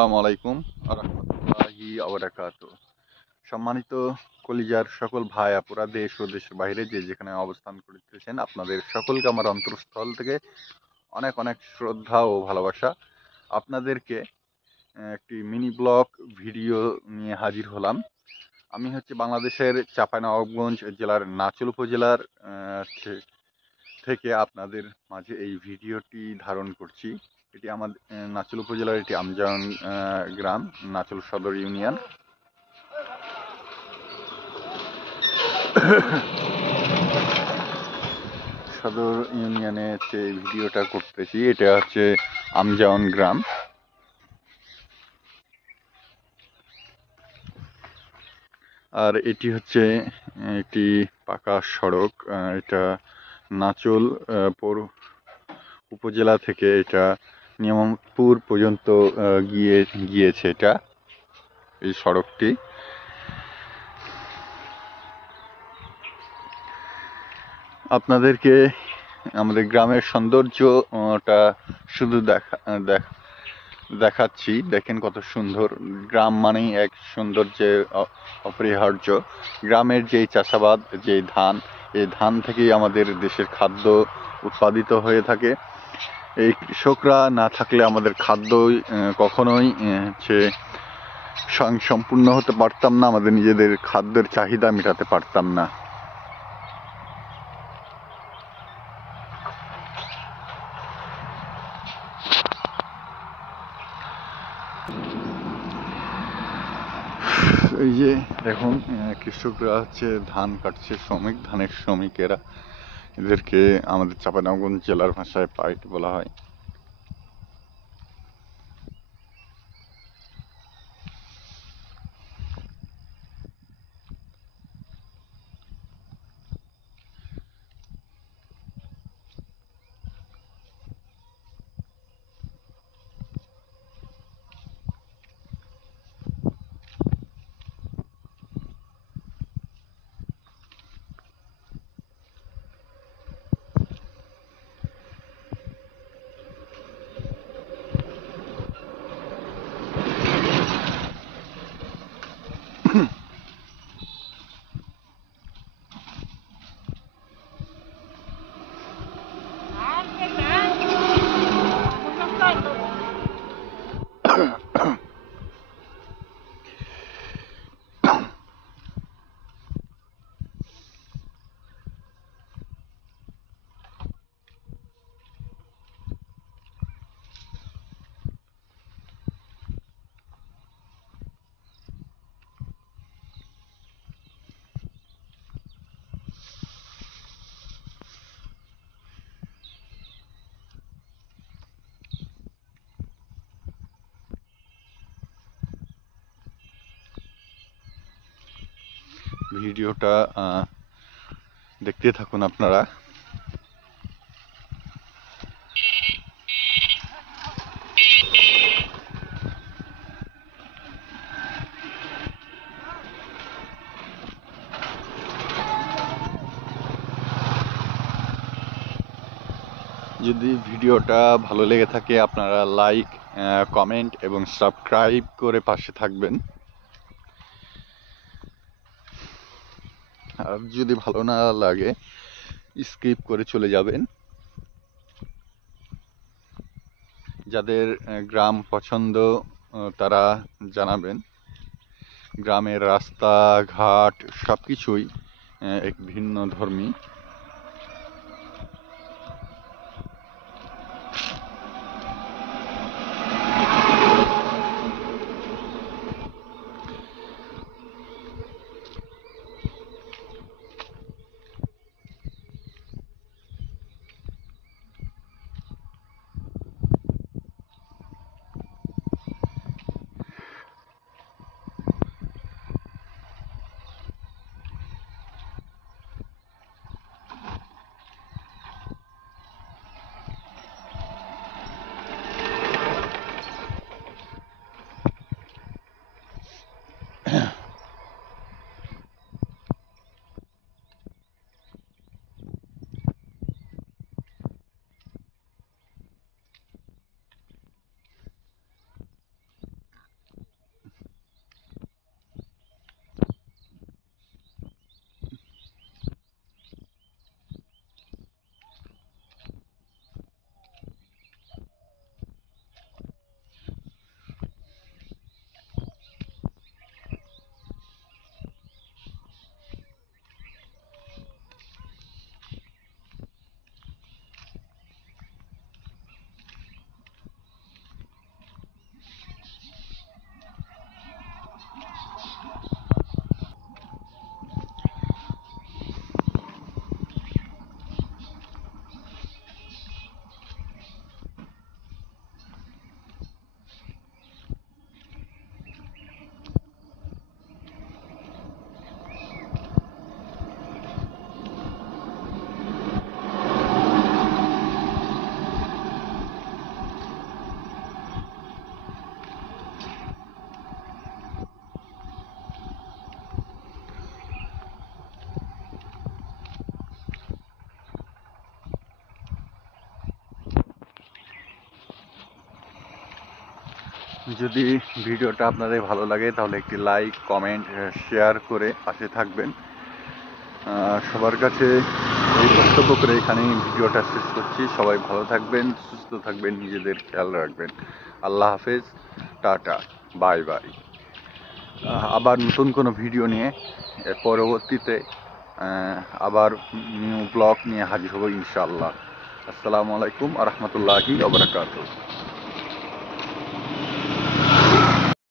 আসসালামু আলাইকুম রাহমাতুল্লাহি ওয়া বারাকাতুহু। সম্মানিত কলিজার সকল ভাই আপুরা দেশ ও দেশের বাইরে যে যেখানে অবস্থান করতেছেন, আপনাদের সকলকে আমার অন্তরস্থল থেকে অনেক অনেক শ্রদ্ধা ও ভালোবাসা। আপনাদেরকে একটি মিনি ব্লগ ভিডিও নিয়ে হাজির হলাম। আমি হচ্ছে বাংলাদেশের চাঁপাইনবাবগঞ্জ জেলার নাচুল উপজেলার থেকে আপনাদের মাঝে এই ভিডিওটি ধারণ করছি। এটি আমাদের নাচুল উপজেলার এটি আমজান গ্রাম, নাচুল সদর ইউনিয়ন। সদর ইউনিয়নে হচ্ছে এই ভিডিওটা করতেছি। এটা হচ্ছে আমজান গ্রাম। আর এটি হচ্ছে একটি পাকা সড়ক। এটা নাচুল পৌর উপজেলা থেকে এটা নিয়ামতপুর পর্যন্ত গিয়েছে এটা, এই সড়কটি। আপনাদেরকে আমাদের গ্রামের সৌন্দর্যটা শুধু দেখাচ্ছি। দেখেন কত সুন্দর। গ্রাম মানেই এক সৌন্দর্যের অপরিহার্য। গ্রামের যেই চাষাবাদ, যেই ধান, এই ধান থেকেই আমাদের দেশের খাদ্য উৎপাদিত হয়ে থাকে। এই কৃষকরা না থাকলে আমাদের খাদ্য কখনোই হচ্ছে সম্পূর্ণ হতে পারতাম না, আমাদের নিজেদের খাদ্যের চাহিদা মেটাতে পারতাম না। এই যে দেখুন, কৃষকরা হচ্ছে ধান কাটছে, ধানের শ্রমিকেরা। এদেরকে আমাদের চাঁপাইনবাবগঞ্জ জেলার ভাষায় পাইট বলা হয়। ভিডিওটা দেখতে থাকুন আপনারা। যদি ভিডিওটা ভালো লেগে থাকে, আপনারা লাইক, কমেন্ট এবং সাবস্ক্রাইব করে পাশে থাকবেন। আর যদি ভালো না লাগে, স্কিপ করে চলে যাবেন। যাদের গ্রাম পছন্দ তারা জানাবেন। গ্রামের রাস্তাঘাট সবকিছুই এক ভিন্ন ধর্মী। যদি ভিডিওটা আপনাদের ভালো লাগে তাহলে একটি লাইক, কমেন্ট, শেয়ার করে পাশে থাকবেন। সবার কাছে এই বক্তব্য করে এখানেই ভিডিওটা শেষ করছি। সবাই ভালো থাকবেন, সুস্থ থাকবেন, নিজেদের খেয়াল রাখবেন। আল্লাহ হাফেজ, টাটা, বাই বাই। আবার নতুন কোনো ভিডিও নিয়ে পরবর্তীতে আবার নিউ ব্লগ নিয়ে হাজির হব ইনশাআল্লাহ। আসসালামু আলাইকুম আ রহমতুল্লাহি ওয়া বারাকাতুহু।